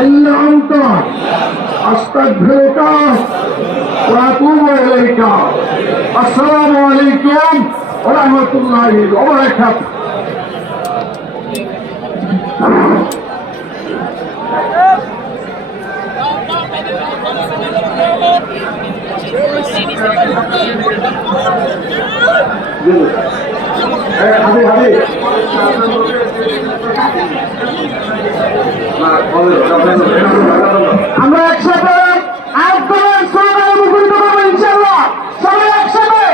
إلا أنت أستغفرك وأتوب إليك السلام عليكم ورحمة الله وبركاته আমরা একসাথে আন্দোলন সংগ্রামে মুখরিত করবো ইনশাআল্লাহ। সবাই একসাথে